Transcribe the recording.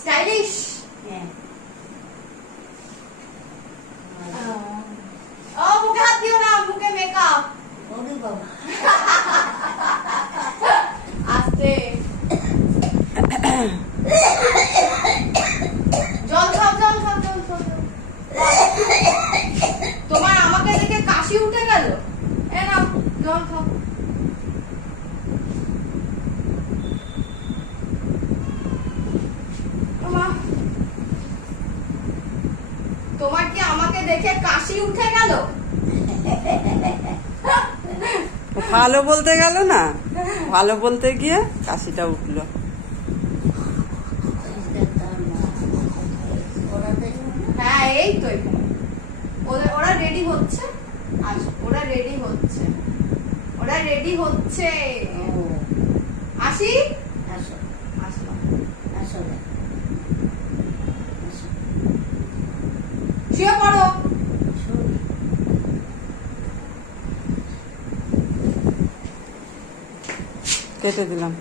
Stylish. ও মুখে হাত দিও না, মুখে মেকআপ। ওরে বাবা, আস্তে। জল খাও, জল খাও, জল খাও। তোমার আমাকে দেখে কাশি উঠে গেল। এ নাও জল খাও। তোমার কি আমাকে দেখে কাশি উঠে গেল? ভালো বলতে গেল না, ভালো বলতে গিয়ে কাশিটা উঠলো। হ্যাঁ এই তো ওরা রেডি হচ্ছে। ওরা রেডি হচ্ছে, ওরা রেডি হচ্ছে। আসি, আসলাম। শুয়ে পড়ো। কেটে দিলাম।